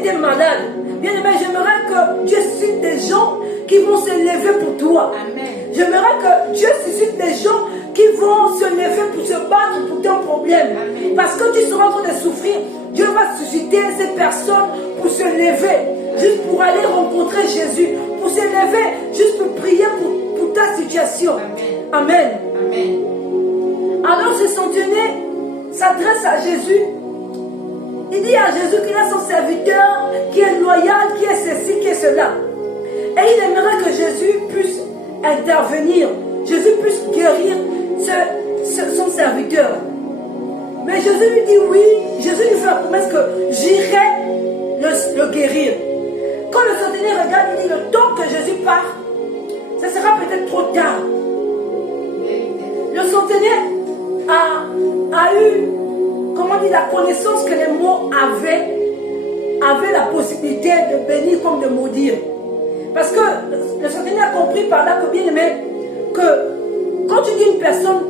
était malade. Bien aimé, j'aimerais que Dieu suscite des gens qui vont se lever pour toi. J'aimerais que Dieu suscite des gens qui vont se lever pour se battre pour ton problème. Amen. Parce que tu seras en train de souffrir, Dieu va susciter ces personnes pour se lever, juste pour aller rencontrer Jésus, pour se lever, juste pour prier pour ta situation. Amen. Amen. Alors ce centenier s'adresse à Jésus. Il dit à Jésus qu'il a son serviteur, qui est loyal, qui est ceci, qui est cela. Et il aimerait que Jésus puisse intervenir, Jésus puisse guérir son serviteur. Mais Jésus lui dit oui, Jésus lui fait la promesse que j'irai le guérir. Quand le centenier regarde, il dit le temps que Jésus part, ce sera peut-être trop tard. Le centenier a eu, comment dire, la connaissance que les mots avaient la possibilité de bénir comme de maudire. Parce que le centenier a compris par là que, bien aimé, que quand tu dis une personne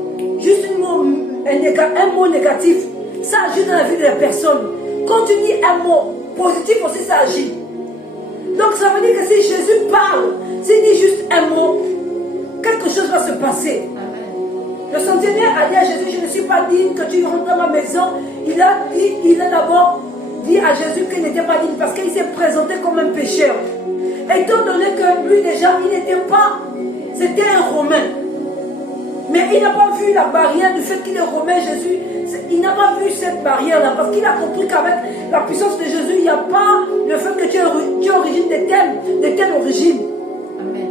juste un mot négatif, ça agit dans la vie de la personne. Quand tu dis un mot positif aussi, ça agit. Donc ça veut dire que si Jésus parle, s'il dit juste un mot, quelque chose va se passer. Le centenier a dit à Jésus, je ne suis pas digne que tu rentres dans ma maison. Il a d'abord dit à Jésus qu'il n'était pas digne parce qu'il s'est présenté comme un pécheur. Étant donné que lui déjà, il n'était pas, c'était un Romain. Mais il n'a pas vu la barrière du fait qu'il est Romain, Jésus. Il n'a pas vu cette barrière-là parce qu'il a compris qu'avec la puissance de Jésus, il n'y a pas le fait que tu es origine de telle origine. Amen.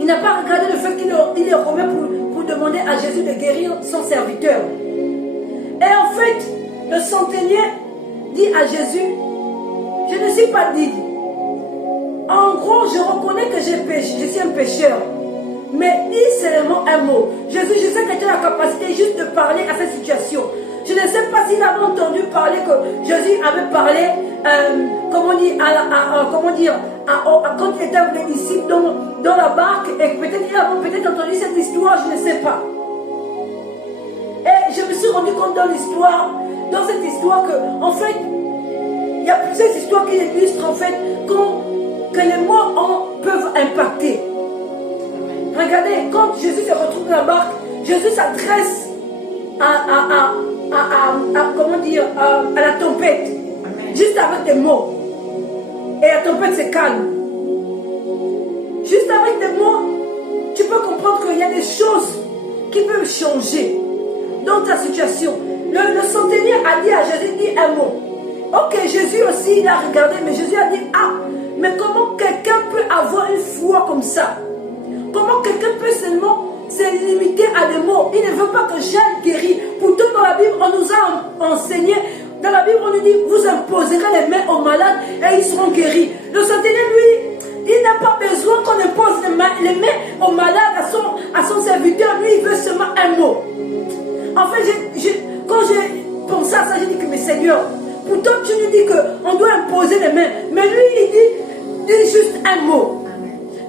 Il n'a pas regardé le fait qu'il est Romain pour demander à Jésus de guérir son serviteur. Et en fait, le centenier dit à Jésus, je ne suis pas digne. En gros, je reconnais que je suis un pécheur. Mais dis seulement un mot. Jésus, je sais que tu as la capacité juste de parler à cette situation. Je ne sais pas s'il avait entendu parler que Jésus avait parlé, quand il était avec les disciples dans la barque, et peut-être il avait peut-être entendu cette histoire, je ne sais pas. Et je me suis rendu compte dans cette histoire que, en fait, il y a plusieurs histoires qui illustrent en fait que les mots peuvent impacter. Regardez, quand Jésus se retrouve dans la barque, Jésus s'adresse à la tempête. Amen. Juste avec des mots. Et la tempête se calme. Juste avec des mots, tu peux comprendre qu'il y a des choses qui peuvent changer dans ta situation. Le centenier a dit à Jésus, dit un mot. Ok, Jésus aussi, il a regardé, mais Jésus a dit, mais comment quelqu'un peut avoir une foi comme ça? Comment quelqu'un peut seulement se limiter à des mots? Il ne veut pas que j'aille guérir. Pourtant, dans la Bible, on nous a enseigné. Dans la Bible, on nous dit, vous imposerez les mains aux malades et ils seront guéris. Le centenier, lui, il n'a pas besoin qu'on impose les mains aux malades à son serviteur. Lui, il veut seulement un mot. En fait, quand j'ai pensé à ça, j'ai dit que, mais Seigneur, pourtant tu nous dis qu'on doit imposer les mains. Mais lui, il dit juste un mot.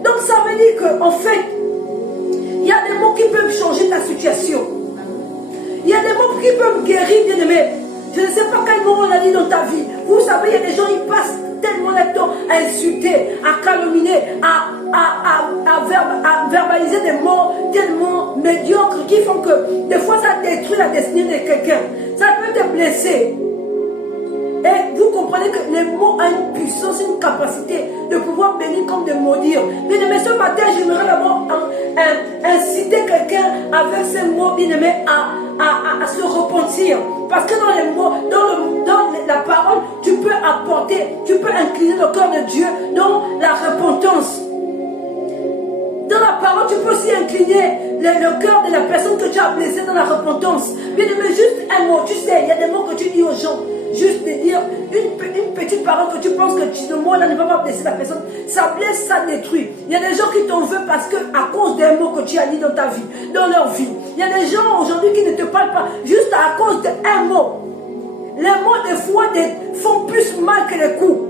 Donc ça veut dire qu'en fait, il y a des mots qui peuvent changer ta situation. Il y a des mots qui peuvent guérir, bien aimé. Je ne sais pas quel moment on a dit dans ta vie. Vous savez, il y a des gens, ils passent tellement de temps à insulter, à calomnier, à verbaliser des mots tellement médiocres qui font que des fois ça détruit la destinée de quelqu'un. Ça peut te blesser. Et vous comprenez que les mots ont une puissance, une capacité de pouvoir bénir comme de maudire. Bien aimé, ce matin, j'aimerais d'abord inciter quelqu'un avec ces mots, bien aimé, à se repentir. Parce que dans les mots, dans la parole, tu peux apporter, tu peux incliner le cœur de Dieu dans la repentance. Dans la parole, tu peux aussi incliner le cœur de la personne que tu as blessée dans la repentance. Bien aimé, juste un mot, tu sais, il y a des mots que tu dis aux gens. Juste de dire une petite parole que tu penses que ce mot-là ne va pas blesser la personne. Ça blesse, ça détruit. Il y a des gens qui t'en veulent parce que à cause des mots que tu as dit dans ta vie, dans leur vie. Il y a des gens aujourd'hui qui ne te parlent pas juste à cause d'un mot. Les mots des fois font plus mal que les coups.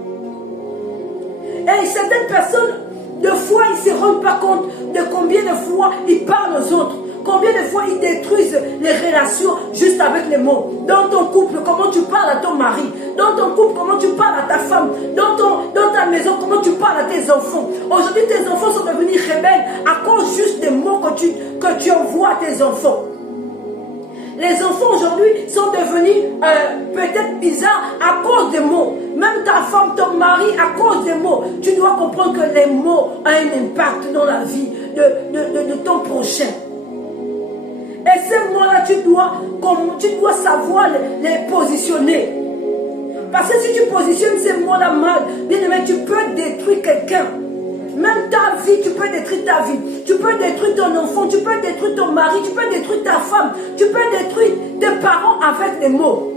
Et certaines personnes, de fois, ils ne se rendent pas compte de combien de fois ils parlent aux autres. Combien de fois ils détruisent les relations juste avec les mots. Dans ton couple, comment tu parles à ton mari. Dans ton couple, comment tu parles à ta femme. Dans tes enfants. Aujourd'hui, tes enfants sont devenus rebelles à cause juste des mots que tu envoies à tes enfants. Les enfants aujourd'hui sont devenus peut-être bizarres à cause des mots. Même ta femme, ton mari, à cause des mots. Tu dois comprendre que les mots ont un impact dans la vie de ton prochain. Et ces mots-là, tu dois savoir les positionner. Parce que si tu positionnes ces mots-là mal, bien aimé, tu peux détruire quelqu'un. Même ta vie, tu peux détruire ta vie. Tu peux détruire ton enfant, tu peux détruire ton mari, tu peux détruire ta femme, tu peux détruire tes parents avec des mots.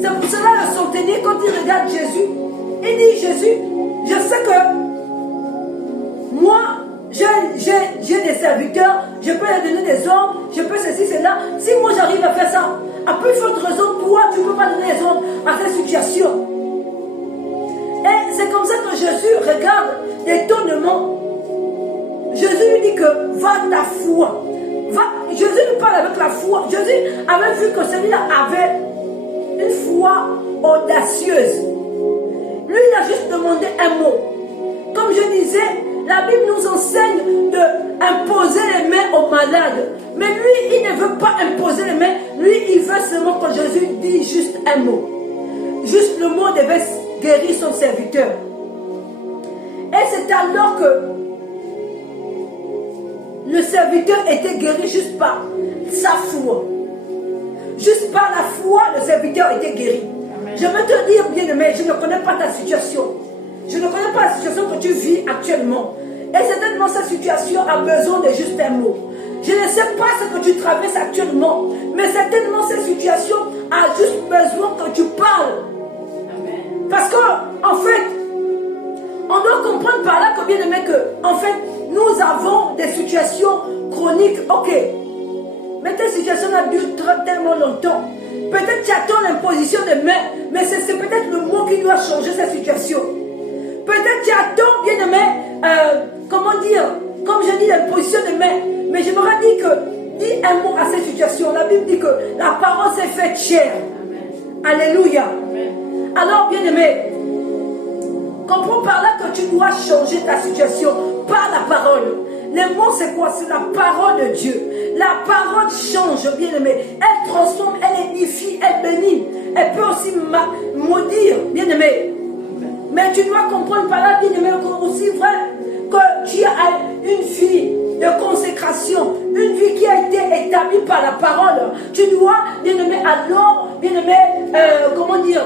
C'est pour cela le centenier, quand il regarde Jésus, il dit, Jésus, je sais que moi, j'ai des serviteurs, je peux leur donner des ordres, je peux ceci, cela. Si moi j'arrive à faire ça, à plus forte raison, toi, tu ne peux pas donner les ordres à cette situation. Et c'est comme ça que Jésus regarde l'étonnement. Jésus lui dit que va ta foi. Jésus lui parle avec la foi. Jésus avait vu que celui-là avait une foi audacieuse. Lui, il a juste demandé un mot. Comme je disais, la Bible nous enseigne d'imposer les mains aux malades. Mais lui, il ne veut pas imposer les mains. Lui, il veut seulement que Jésus dise juste un mot. Juste le mot devait guérir son serviteur. Et c'est alors que le serviteur était guéri juste par sa foi. Juste par la foi, le serviteur était guéri. Amen. Je veux te dire, bien-aimé, je ne connais pas ta situation. Je ne connais pas la situation que tu vis actuellement. Et certainement, cette situation a besoin de juste un mot. Je ne sais pas ce que tu traverses actuellement, mais certainement, cette situation a juste besoin que tu parles. Amen. Parce que, en fait, on doit comprendre par là que, bien aimé, que, en fait, nous avons des situations chroniques. Ok, mais ta situation a duré tellement longtemps. Peut-être tu attends l'imposition de main, mais c'est peut-être le mot qui doit changer cette situation. Peut-être tu attends, bien aimé, comment dire, comme je dis, l'imposition de main, mais je m'aurais dit que, dis un mot à cette situation. La Bible dit que la parole s'est faite chair. Amen. Alléluia. Amen. Alors, bien aimé, comprends par là que tu dois changer ta situation par la parole. Les mots, c'est quoi? C'est la parole de Dieu. La parole change, bien aimé. Elle transforme, elle édifie, elle bénit. Elle peut aussi maudire, bien aimé. Mais tu dois comprendre par là, bien aimé, aussi vrai que tu as une vie de consécration, une vie qui a été établie par la parole. Tu dois, bien aimé, alors, bien aimé, comment dire,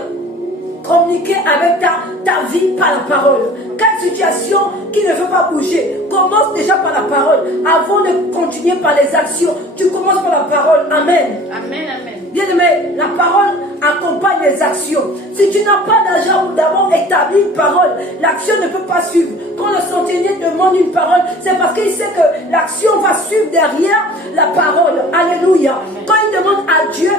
communiquer avec ta vie par la parole. Quelle situation qui ne veut pas bouger? Commence déjà par la parole. Avant de continuer par les actions, tu commences par la parole. Amen. Amen, amen. Bien aimé, la parole accompagne les actions. Si tu n'as pas d'argent ou d'abord établi une parole, l'action ne peut pas suivre. Quand le centenier demande une parole, c'est parce qu'il sait que l'action va suivre derrière la parole. Alléluia. Quand il demande à Dieu,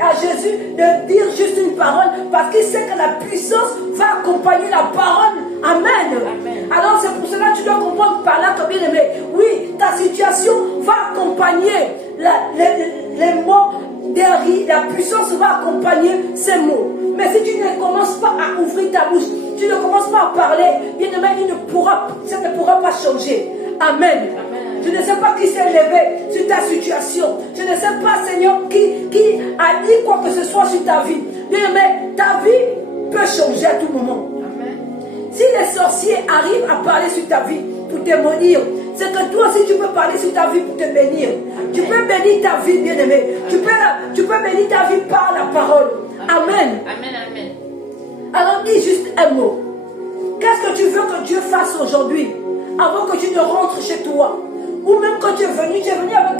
à Jésus de dire juste une parole, parce qu'il sait que la puissance va accompagner la parole. Amen. Amen. Alors c'est pour cela que tu dois comprendre par là que, bien aimé, oui, ta situation va accompagner les mots derrière, la puissance va accompagner ces mots. Mais si tu ne commences pas à ouvrir ta bouche, tu ne commences pas à parler, bien aimé, ça ne pourra pas changer. Amen. Amen. Je ne sais pas qui s'est levé sur ta situation. Je ne sais pas, Seigneur, qui a dit quoi que ce soit sur ta vie. Bien aimé, ta vie peut changer à tout moment. Amen. Si les sorciers arrivent à parler sur ta vie pour te maudire, c'est que toi aussi tu peux parler sur ta vie pour te bénir. Amen. Tu peux bénir ta vie, bien aimé. Tu peux bénir ta vie par la parole. Amen. Amen. Amen. Alors dis juste un mot. Qu'est-ce que tu veux que Dieu fasse aujourd'hui avant que tu ne rentres chez toi? Ou même quand tu es venu avec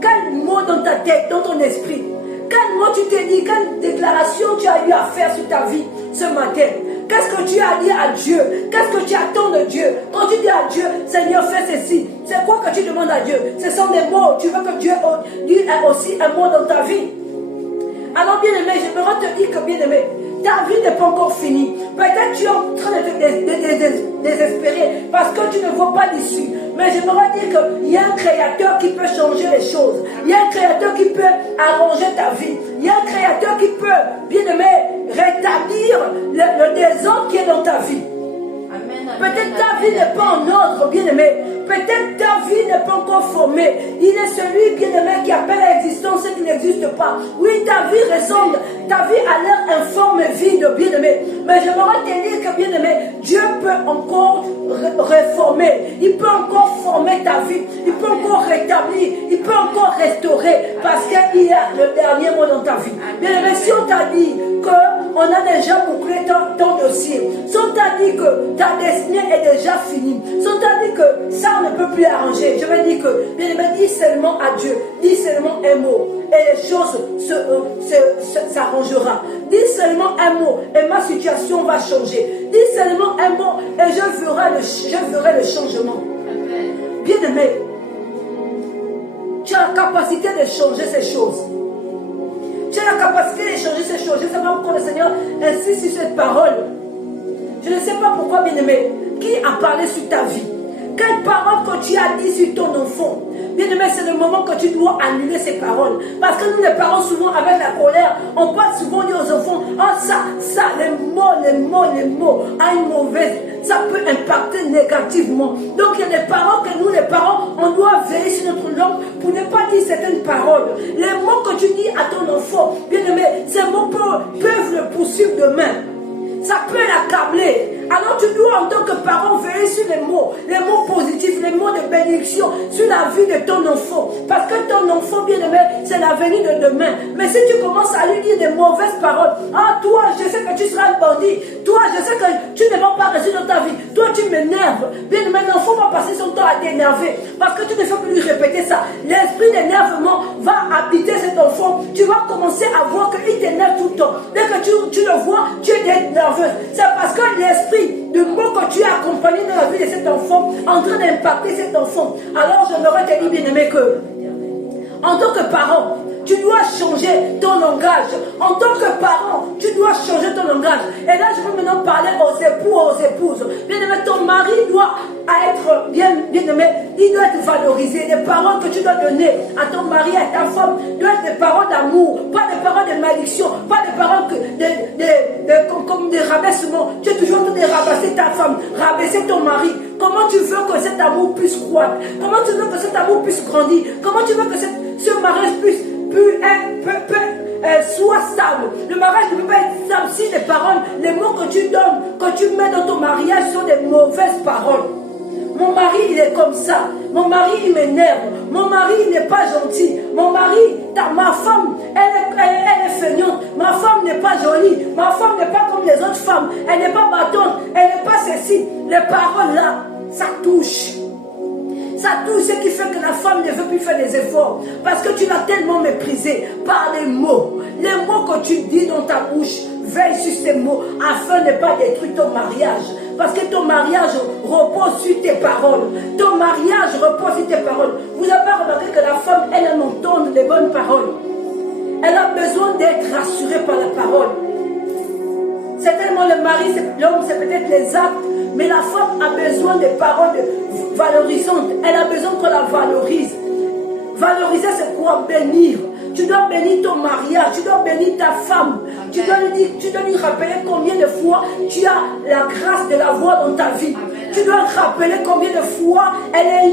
quel mot dans ta tête, dans ton esprit? Quel mot tu t'es dit? Quelle déclaration tu as eu à faire sur ta vie ce matin? Qu'est-ce que tu as dit à Dieu? Qu'est-ce que tu attends de Dieu? Quand tu dis à Dieu, Seigneur, fais ceci, c'est quoi que tu demandes à Dieu? Ce sont des mots. Tu veux que Dieu dise aussi un mot dans ta vie. Alors, bien aimé, j'aimerais te dire que, bien aimé, ta vie n'est pas encore finie. Peut-être tu es en train de te désespérer parce que tu ne vois pas l'issue. Mais j'aimerais dire qu'il y a un créateur qui peut changer les choses. Il y a un créateur qui peut arranger ta vie. Il y a un créateur qui peut, bien aimé, rétablir le désordre qui est dans ta vie. vie n'est pas en ordre, bien-aimé. Peut-être ta vie n'est pas encore formée. Il est celui, bien-aimé, qui appelle à l'existence ce qui n'existe pas. Oui, ta vie ressemble, ta vie a l'air informe et vide, bien-aimé. Mais j'aimerais te dire que, bien-aimé, Dieu peut encore réformer. Il peut encore former ta vie. Il peut encore rétablir. Il peut encore restaurer. Parce qu'il y a le dernier mot dans ta vie. Bien-aimé, si on t'a dit qu'on a déjà bouclé ton dossier, si on t'a dit que ta destinée est déjà finie, si on t'a dit que ça on ne peut plus arranger, je vais dire que, bien aimé, dis seulement à Dieu, dis seulement un mot, et les choses s'arrangera. Dis seulement un mot, et ma situation va changer. Dis seulement un mot, et je ferai le changement. Bien aimé, tu as la capacité de changer ces choses. Tu as la capacité de changer ces choses. Je ne sais pas pourquoi le Seigneur insiste sur cette parole. Je ne sais pas pourquoi, bien-aimé, qui a parlé sur ta vie. Quelle parole que tu as dit sur ton enfant. Bien-aimé, c'est le moment que tu dois annuler ces paroles. Parce que nous, les parents, souvent, avec la colère, on parle souvent dire aux enfants, oh ça, les mots, a une mauvaise, ça peut impacter négativement. Donc, il y a des paroles que nous, les parents, on doit veiller sur notre langue pour ne pas dire certaines paroles. Les mots que tu dis à ton enfant, bien-aimé, ces mots peuvent le poursuivre demain. Ça peut l'accabler. Alors tu dois en tant que parent veiller sur les mots positifs, les mots de bénédiction sur la vie de ton enfant. Parce que ton enfant, bien-aimé, c'est l'avenir de demain. Mais si tu commences à lui dire des mauvaises paroles, ah toi, je sais que tu seras un bandit, toi, je sais que tu ne vas pas réussir dans ta vie, toi, tu m'énerves. Bien-aimé, l'enfant va passer son temps à t'énerver. Parce que tu ne fais plus lui répéter ça. L'esprit d'énervement va habiter cet enfant. Tu vas commencer à voir qu'il t'énerve tout le temps. Dès que tu le vois, tu es nerveuse. C'est parce que l'esprit de mots que tu as accompagné dans la vie de cet enfant en train d'impacter cet enfant. Alors j'aimerais te dire, bien-aimé, que en tant que parent, tu dois changer ton langage. En tant que parent, tu dois changer ton langage. Et là, je veux maintenant parler aux époux, aux épouses. Bien-aimé, ton mari doit être bien-aimé, il doit être valorisé. Les paroles que tu dois donner à ton mari, à ta femme, doivent être des paroles d'amour, pas des paroles de malédiction, pas des paroles comme des rabaissements. Tu es toujours en train de rabasser ta femme, rabaisser ton mari. Comment tu veux que cet amour puisse croître? Comment tu veux que cet amour puisse grandir? Comment tu veux que ce mariage puisse soit stable? Le mariage ne peut pas être stable si les paroles, les mots que tu donnes, que tu mets dans ton mariage sont des mauvaises paroles. Mon mari, il est comme ça. Mon mari, il m'énerve. Mon mari, il n'est pas gentil. Mon mari, ma femme, elle est feignante. Ma femme n'est pas jolie. Ma femme n'est pas comme les autres femmes. Elle n'est pas battante. Elle n'est pas ceci. Les paroles là, ça touche. Ça touche, ce qui fait que la femme ne veut plus faire des efforts. Parce que tu l'as tellement méprisé par les mots. Les mots que tu dis dans ta bouche, veille sur ces mots afin de ne pas détruire ton mariage. Parce que ton mariage repose sur tes paroles. Ton mariage repose sur tes paroles. Vous avez remarqué que la femme, elle aime entendre les bonnes paroles. Elle a besoin d'être rassurée par la parole. C'est tellement le mari, l'homme, c'est peut-être les actes. Mais la femme a besoin de paroles valorisantes. Elle a besoin qu'on la valorise. Valoriser, c'est quoi? Bénir. Tu dois bénir ton mariage, tu dois bénir ta femme. Tu dois lui rappeler combien de fois tu as la grâce de la voir dans ta vie. Amen. Tu dois rappeler combien de fois elle est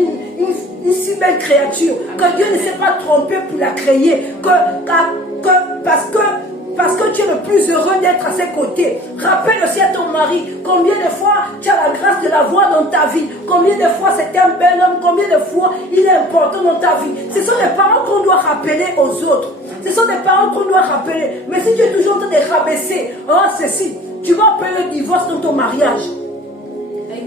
une si belle créature. Que Dieu ne s'est pas trompé pour la créer. Parce que tu es le plus heureux d'être à ses côtés. Rappelle aussi à ton mari combien de fois tu as la grâce de la voir dans ta vie. Combien de fois c'est un bel homme. Combien de fois il est important dans ta vie. Ce sont des paroles qu'on doit rappeler aux autres. Ce sont des paroles qu'on doit rappeler. Mais si tu es toujours en train de rabaisser, oh ceci, tu vas appeler le divorce dans ton mariage.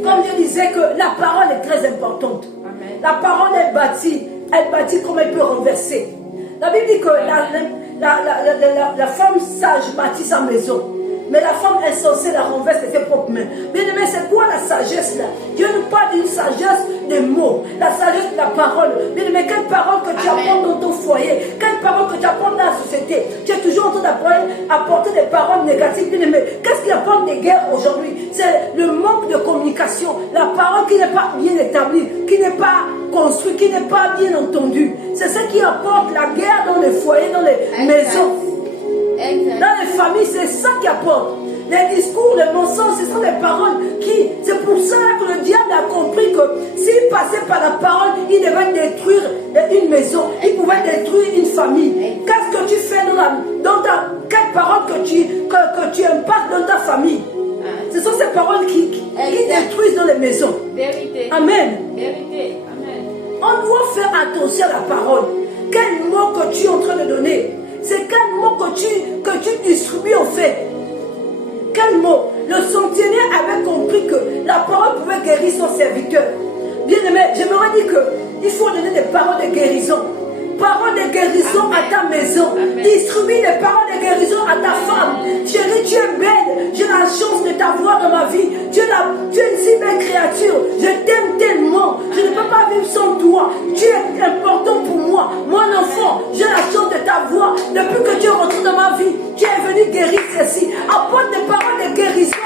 Comme je disais que la parole est très importante. Amen. La parole elle bâtit comme elle peut renverser. La Bible dit que la femme sage bâtit sa maison. Mais la femme insensée la renverse de ses propres mains. Bien aimé, c'est quoi la sagesse là? Dieu nous parle d'une sagesse des mots, la sagesse de la parole. Bien aimé, quelle parole que tu apportes dans ton foyer, quelle parole que tu apportes dans la société. Tu es toujours en train d'apporter des paroles négatives. Bien aimé, qu'est-ce qui apporte des guerres aujourd'hui? C'est le manque de communication, la parole qui n'est pas bien établie, qui n'est pas construite, qui n'est pas bien entendue. C'est ce qui apporte la guerre dans les foyers, dans les maisons. Dans les familles, c'est ça qui apporte. Les discours, les mensonges, ce sont les paroles qui... C'est pour ça que le diable a compris que s'il passait par la parole, il devait détruire une maison, il pouvait détruire une famille. Qu'est-ce que tu fais quelle parole que tu impactes dans ta famille? Ce sont ces paroles qui détruisent dans les maisons. Vérité. Amen. Vérité. Amen. On doit faire attention à la parole. Quel mot que tu es en train de donner? C'est quel mot que tu distribues en fait? Quel mot? Le centenier avait compris que la parole pouvait guérir son serviteur. Bien aimé, j'aimerais dire qu'il faut donner des paroles de guérison. Paroles de guérison à ta maison. Distribue des paroles de guérison à ta femme. Chérie, tu es belle. J'ai la chance de t'avoir dans ma vie. Tu es une si belle créature. Je t'aime tellement. Je ne peux pas vivre sans toi. Tu es important pour moi. Mon enfant, j'ai la chance de t'avoir. Depuis que tu es rentré dans ma vie, tu es venu guérir ceci. Apporte des paroles de guérison.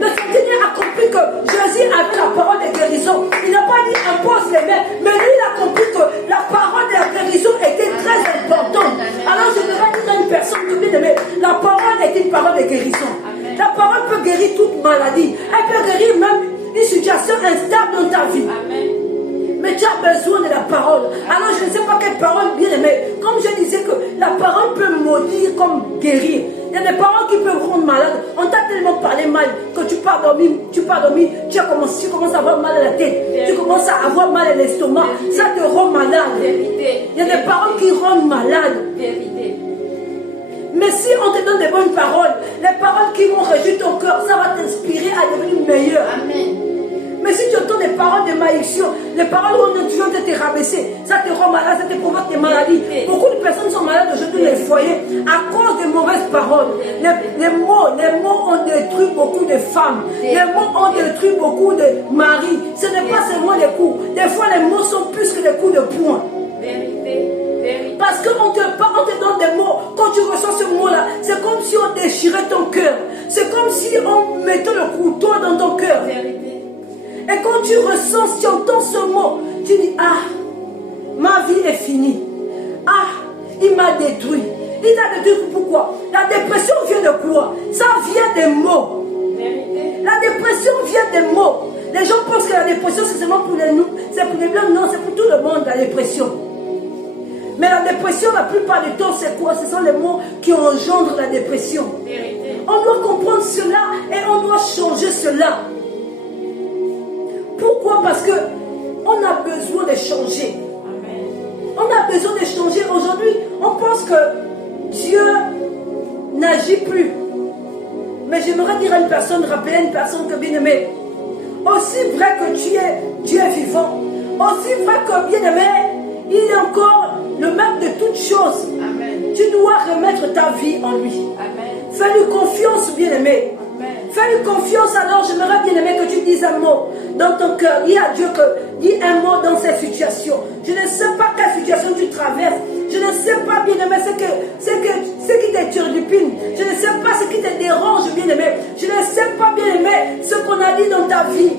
Le Seigneur a compris que Jésus avait la parole de guérison. Il n'a pas dit impose les mains, mais lui il a compris que la parole de la guérison était très importante. Alors je devrais dire à une personne que bien aimée, la parole est une parole de guérison. La parole peut guérir toute maladie. Elle peut guérir même une situation instable dans ta vie. Mais tu as besoin de la parole. Alors je ne sais pas quelle parole bien aimée. Comme je disais que la parole peut maudire comme guérir. Il y a des paroles qui peuvent rendre malade. On t'a tellement parlé mal que tu pars dormir, tu commences à avoir mal à la tête. Tu commences à avoir mal à l'estomac. Ça te rend malade. Il y a des paroles qui rendent malade. Mais si on te donne des bonnes paroles, les paroles qui vont réjouir ton cœur, ça va t'inspirer à devenir meilleur. Amen. Mais si tu entends des paroles de malédiction, les paroles où tu viens de te rabaisser, ça te rend malade, ça te provoque des maladies. Beaucoup de personnes sont malades aujourd'hui dans les foyers à cause de mauvaises paroles. Les mots ont détruit beaucoup de femmes. Les mots ont détruit beaucoup de maris. Ce n'est pas seulement les coups. Des fois, les mots sont plus que des coups de poing. Parce qu'on te donne des mots. Quand tu reçois ce mot-là, c'est comme si on déchirait ton cœur. C'est comme si on mettait le couteau dans ton cœur. Et quand tu ressens, si tu entends ce mot, tu dis, ah, ma vie est finie. Ah, il m'a détruit. Il t'a détruit pourquoi? La dépression vient de quoi? Ça vient des mots. La dépression vient des mots. Les gens pensent que la dépression, c'est seulement pour les blancs. Non, c'est pour tout le monde, la dépression. Mais la dépression, la plupart du temps, c'est quoi? Ce sont les mots qui engendrent la dépression. On doit comprendre cela et on doit changer cela. Pourquoi? Parce que on a besoin de changer. On a besoin de changer. Aujourd'hui, on pense que Dieu n'agit plus. Mais j'aimerais dire à une personne, rappeler à une personne que bien aimé, aussi vrai que Dieu est vivant, aussi vrai que bien aimé, il est encore le maître de toutes choses. Tu dois remettre ta vie en lui. Fais-lui confiance, bien aimé. Fais-lui confiance. Alors j'aimerais bien aimer que tu dises un mot dans ton cœur. Dis à Dieu que dis un mot dans cette situation. Je ne sais pas quelle situation tu traverses. Je ne sais pas bien aimé ce qui te turlupine. Je ne sais pas ce qui te dérange bien aimé. Je ne sais pas bien aimé ce qu'on a dit dans ta vie.